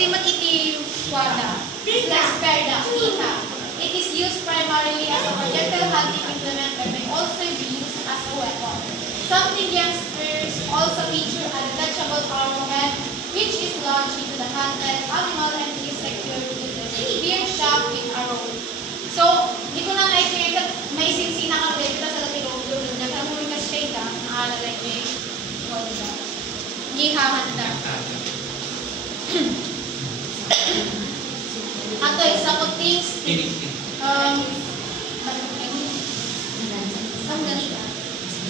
Erythematidae wada, Lasperda, Ica. It is used primarily as a projectile hunting implement but may also be used as a weapon. Some Indian spears also feature a detachable arrowhead which is launched into the hunted animal and is secured with the spear shaft with a rope. So, di ko na na-experience at may sinsina ka dito sa latirogo doon. Nagkamuli ka siya ka, naalalay niya yung gihahanda. Ato, isa ko things,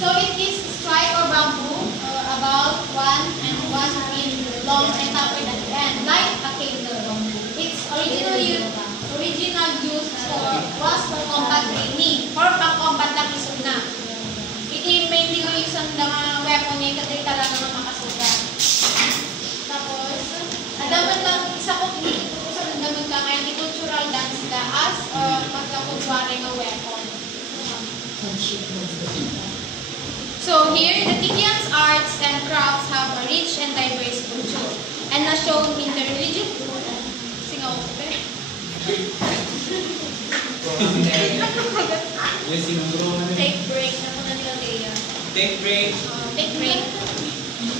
so it is strike or bamboo, about 1 and 1 feet long and tapered at the end, like a candle. Its original use was for combat training, or pang-combat na isog na. Iti mainly ko use ang mga weapon niya kasi talaga mga makasuga. Tapos, adaman lang, isa ko pinito ko sa adaman lang kaya di cultural dance ka as magkakunwari nga weapon. So here, the Tikians arts and crafts have a rich and diverse culture and are shown in the religion. Singaw ko ba? Take break. Take break. Take break.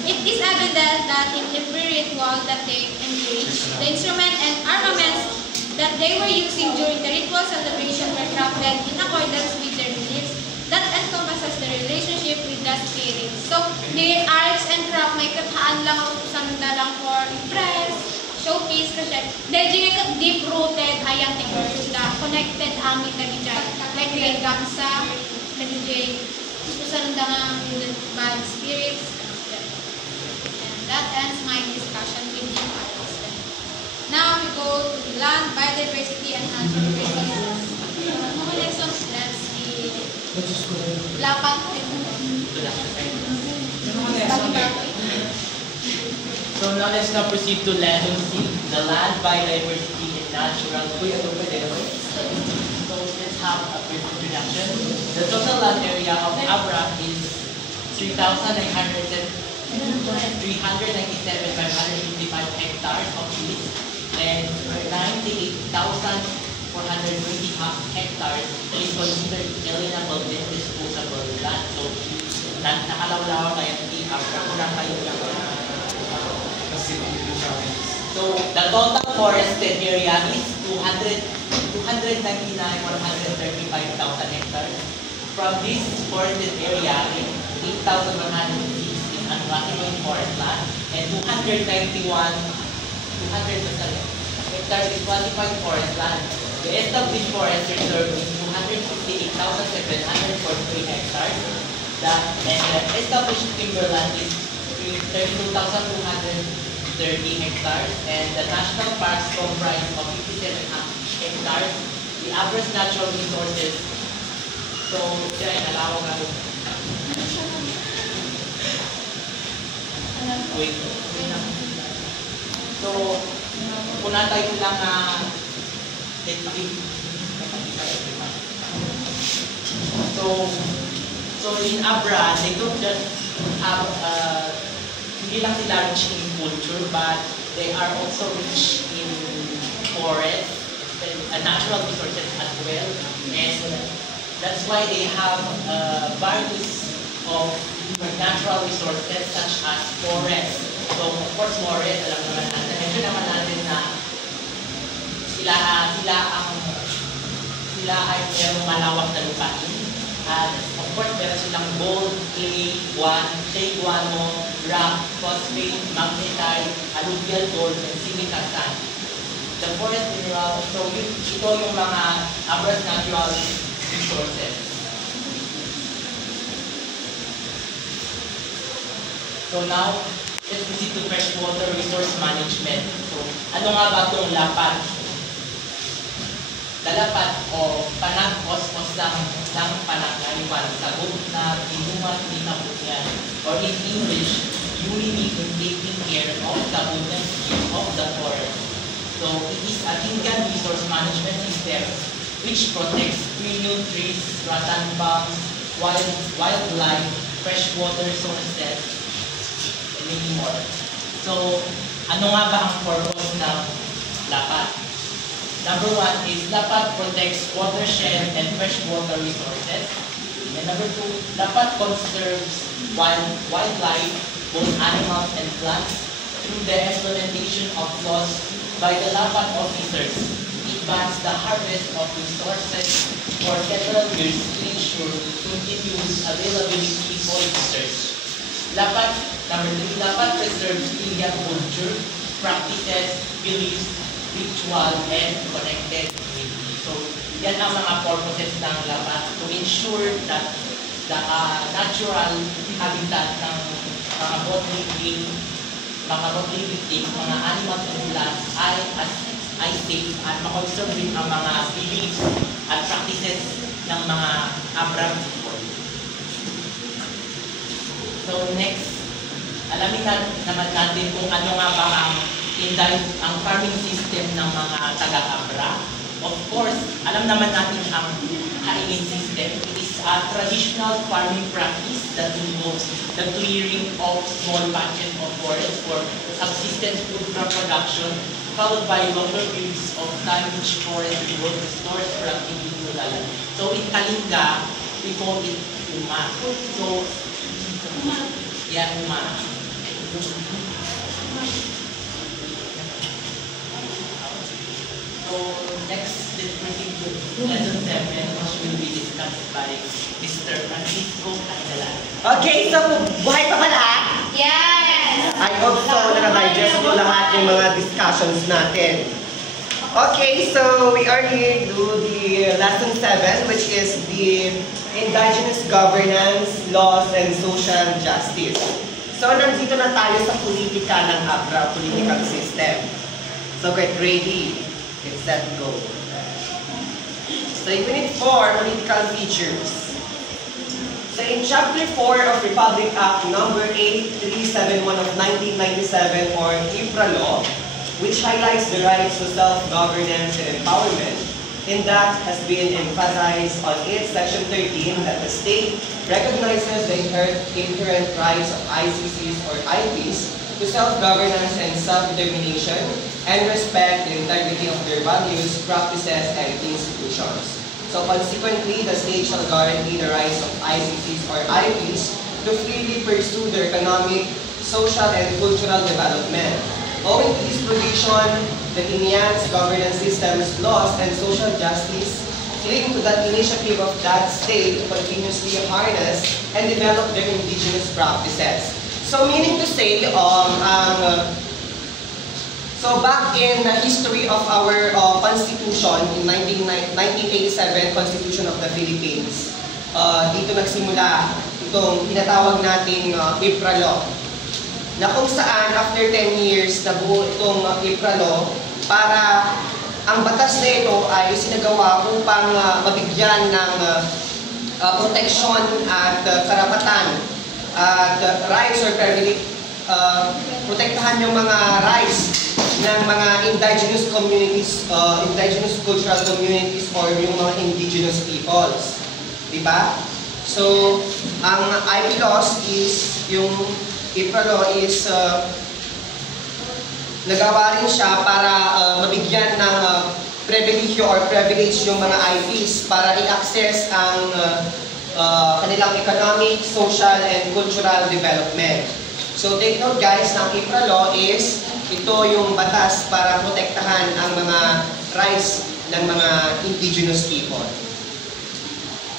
It is evident that in every ritual that they engaged, the instrument and armaments that they were using during the ritual celebration were crafted in accordance with their beliefs that encompasses the relationship with the spirit. So, the arts and craft may kataan lang o sanda lang for impress, showcase kasi dahil yung deep-rooted ayang tigers na connected amin na dyan. Like the gamsa, dahil sanda nga yung bad spirits. And that ends my discussion with you artists. Now we go to the land, biodiversity, and natural resources. Mga lessons, let's see. Lapat. So now let's now proceed to lesson C, the land, biodiversity, and natural resources. So let's have a brief introduction. The total land area of Abra is 397,555 hectares of this, and 98,420 hectares is considered alienable and disposable land. So nakalawlaw kaya hindi Abra kurang kayo lang. So the total forested area is 299,135,000 hectares. From this forested area, 8,106 is unclassified forest land, and 291 hectares is classified forest land. The established forest reserve is 258,743 hectares. And the established timberland is 32,230 hectares, and the national parks comprise of 57 hectares. The average natural resources, so dyan ay nalawag ako. Wait. So, punatay ko lang na So in Abra, they don't just have hindi lang sila rich in culture, but they are also rich in forest and natural resources as well. And that's why they have various of natural resources such as forest. So of course forest, alam naman natin, medyo naman natin na sila ay mayroong malawak na lupain. At of course, meron silang gold, clay, guano, rock, phosphate, magnetite, alluvial gold, and silica sand. The forest mineral, so ito yung mga Abra's natural resources. So now, let's proceed to freshwater resource management. So, ano nga ba itong lapat? Dalapat o panag-os-os ng panag-aliwan, sagot na binuhat ni Kaputyan, or in English, unique in taking care of the abundance of the forest. So it is a Indian resource management system which protects premium trees, rattan palms, wildlife, freshwater sources, and many more. So ano nga ba ang purpose ng LAPAT? Number 1 is LAPAT protects watershed and freshwater resources. And number 2, LAPAT conserves wildlife, both animals and plants, through the implementation of laws by the LAPAT officers. It bans the harvest of resources for several years to ensure continuous availability for users. LAPAT, number 3, LAPAT preserves Indian culture, practices, beliefs, ritual, and connected community. So, yan ang mga purposes ng LAPAT to ensure that the natural habitat ng mga both living things, mga animals and plants ay safe at makonserve din ang mga beliefs at practices ng mga Abra people. So next, alamin naman natin kung ano nga ba ang farming system ng mga taga-Abra. Of course, alam naman natin ang kainin system. It is a traditional farming practice that involves the clearing of small patches of forest for subsistence food production, followed by longer periods of time which forest would restores productivity to the land. So in Kalinga, we call it uma. So, yan uma. So next, let's proceed to lesson 7, which will be discussed by Mr. Francisco Candelar. Okay, so buhay pa pala? Yes! I hope so na na-digest mo lahat ng mga discussions natin. Okay, so we are here to the lesson 7, which is the indigenous governance, laws, and social justice. So nandito na tayo sa politika ng Abra, political system. So get ready. It's set, go. So Unit 4, political features. So in Chapter 4 of Republic Act Number 8371 of 1997 or IFRA Law, which highlights the rights to self-governance and empowerment, in that has been emphasized on its Section 13 that the state recognizes the inherent rights of ICCs or IPs to self-governance and self-determination, and respect the integrity of their values, practices, and institutions. So consequently, the state shall guarantee the rights of ICCs or IPs to freely pursue their economic, social, and cultural development. Owing to this provision, the enhanced governance systems, laws, and social justice cling to that initiative of that state to continuously harness and develop their indigenous practices. So meaning to say, so back in the history of our Constitution, in 1987 Constitution of the Philippines, dito nagsimula itong tinatawag nating IFRA Law, na kung saan after 10 years nabuo itong IFRA Law para ang batas na ito ay sinagawa upang mabigyan ng protection at karapatan at rights or privilege, protektahan yung mga rights ng mga indigenous communities, indigenous cultural communities or yung mga indigenous peoples. Diba? So, ang IP laws is, yung IFRA law is, nagawa rin siya para mabigyan ng privilege or privilege yung mga IPs para i-access ang kanilang economic, social, and cultural development. So take note guys, ng IFRA law is ito yung batas para protektahan ang mga rights ng mga indigenous people.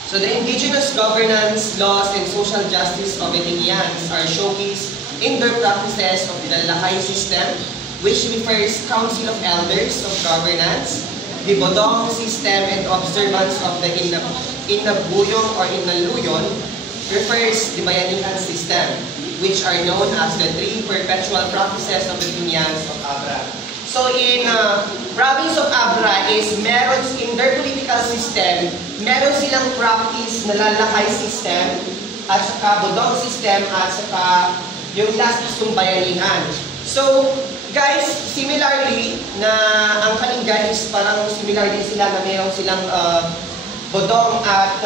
So the indigenous governance, laws, and social justice of Batangians are showcased in their practices of the Lakay system, which refers Council of Elders of Governance, the Bodong system, and observance of the Inabuyong or Inaluyon refers the Bayanihan system, which are known as the three perpetual practices of the Batangians of Abra. So in province of Abra is meron in their political system, meron silang practice na Lalakay system, at saka Bodong system, at saka yung last is yung Bayanihan. So guys, similarly na ang Kalinga is parang similar din sila na meron silang Bodong at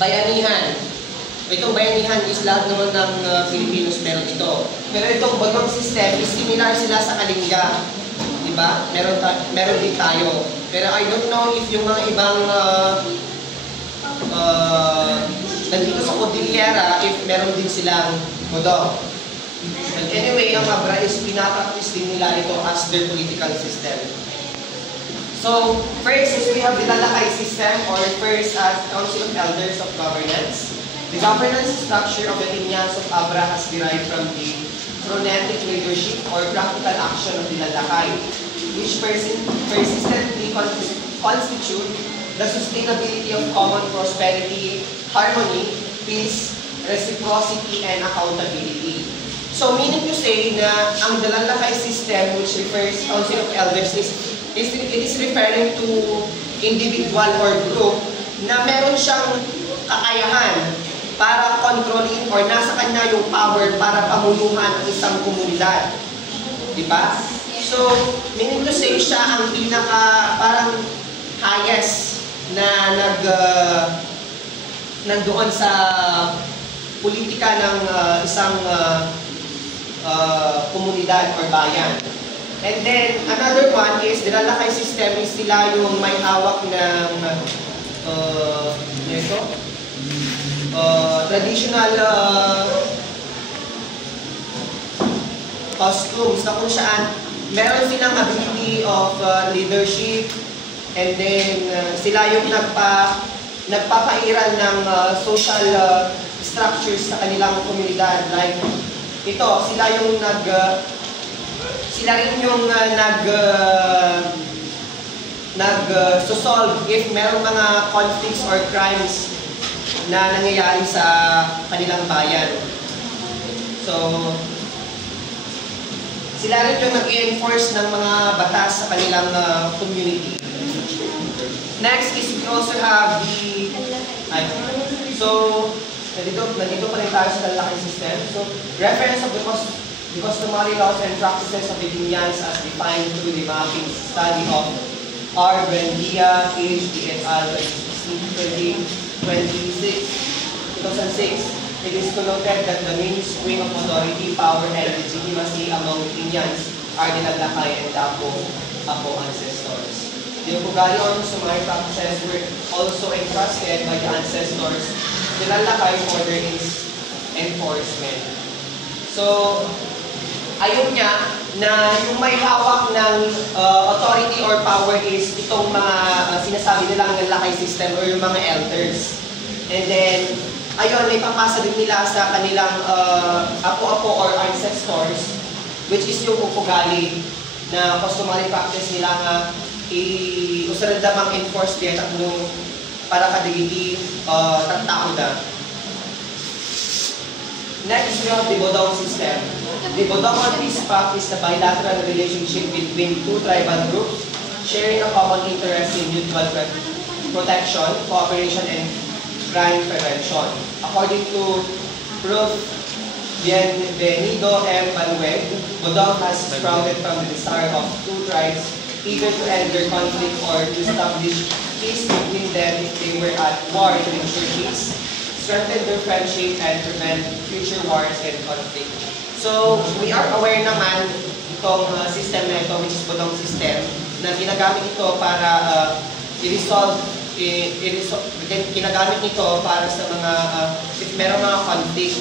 Bayanihan. Itong bayanihan is lahat naman ng Filipinos meron ito. Pero itong Bodong system is similar sila sa Kalinga. Diba? Meron din tayo. Pero I don't know if yung mga ibang nandito sa Cordillera, if meron din silang Bodong. And anyway, ang Abra is pinapractice din nila ito as their political system. So, first is we have the Lalakay system, or first as Council of Elders of Governance. The governance structure of the Inyans of Abra has derived from the phronetic leadership or practical action of the Lalakay, which persistently constitute the sustainability of common prosperity, harmony, peace, reciprocity, and accountability. So, meaning to say na ang Lalakay system, which refers Council of Elders, it is referring to individual or group na meron siyang kakayahan para kontrolin or nasa kanya yung power para pamuluhan ang isang komunidad. Diba? So, meaning to say siya ang pinaka parang highest na nandoon sa politika ng isang komunidad or bayan. And then, another one is, the Lalakay system is sila yung may hawak ng traditional costumes na kung saan meron silang ability of leadership, and then sila yung nagpapairal ng social structures sa kanilang komunidad. Like ito, sila rin yung nag-solve if merong mga conflicts or crimes na nangyayari sa kanilang bayan. So, sila rin yung nag-enforce ng mga batas sa kanilang community. Next is we also have the... nandito pa rin tayo sa Lalakay system. So, reference of the customary laws and practices of the Inyans as defined through the mapping study of R. Buendia, PhD et al. 2006, it is connoted that the mainspring of authority, power, and legitimacy among Inyans are the Lalakay and Apo ancestors. The ugali or customary practices were also entrusted by the ancestors to the Lalakay for their enforcement. So, ayun niya na yung may hawak ng authority or power is itong mga sinasabi nilang Lalakay system or yung mga elders. And then, ayun, may papasa din nila sa kanilang apo-apo or ancestors, which is yung ugali na customary practice nila nga usaran damang enforce din at para kadigiti tattao na. Next, we have the Bodong system. The Bodong or Peace Pact is a bilateral relationship between two tribal groups sharing a common interest in mutual protection, cooperation, and crime prevention. According to Prof. Bienvenido M. Manuel, Bodong has sprouted from the desire of two tribes either to end their conflict or to establish peace between them if they were at war to ensure peace, strengthen their friendship, and prevent future wars and conflict. So, we are aware naman itong system na ito, which is Bodong system, na ginagamit ito para ginagamit nito para sa mga, if meron mga conflict,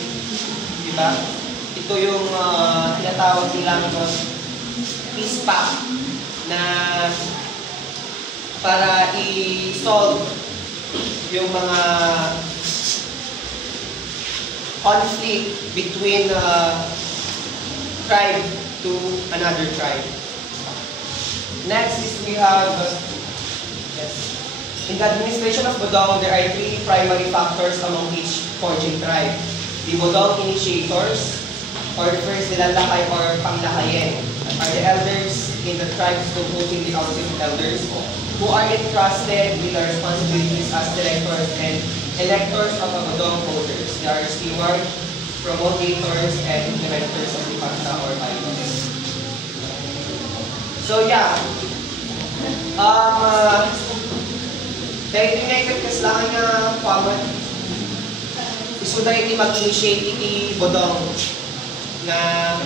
di ba? Ito yung tinatawag nilang peace pact na para i-solve yung mga conflict between tribe to another tribe. Next is we have, in the administration of Bodong, there are three primary factors among each forging tribe. The Bodong initiators, or first the Lalakay or Panglakayen, are the elders in the tribes composing the Council of Elders, who are entrusted with the responsibilities as directors and electors of the Bodong voters. They are stewards, promulgators, and implementers of the Pacta or bylaws. So yeah, dahil tinekot kas lang nga common isuda iti mag-initiate iti bodong nga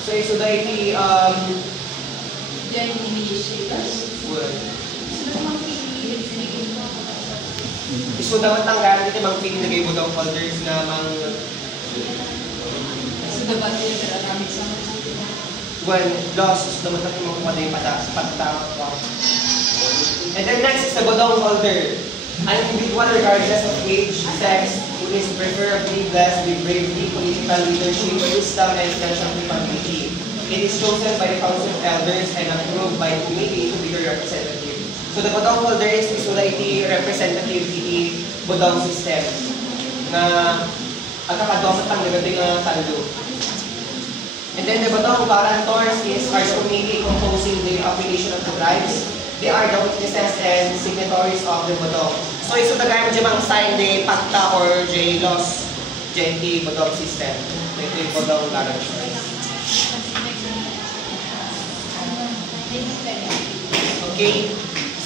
so isuda iti isuda matanggal iti magpili na kayo bodong holders nga mang when lost the matang mo paday patatawag ko. And then next is the bodong holder. An individual regardless of age, sex, who is preferably blessed with bravery, political leadership, wisdom, and financial capability. It is chosen by the Council of Elders and approved by the committee to be the representative. So the bodong holder is isula iti representative iti bodong system na agkakadomot ang nagating talo. And then the bodong guarantors is our committee composing the application of the tribes. They are the witnesses and signatories of the bodong. So isutagay mo dyan mang sign the pacta or J-laws JT bodong system. Ito yung bodong guarantors. Okay.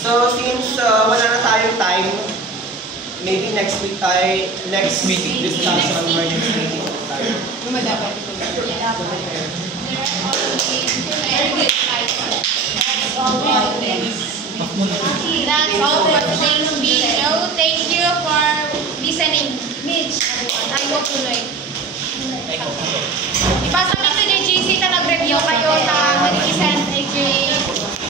So since wala na tayong time, maybe next week next meeting discussion or next meeting tayo. That's all for today's video. Thank you for listening. Mitch, tayo tuloy. Ipasa nito ni GC na nag-review kayo sa Magnificent Agree.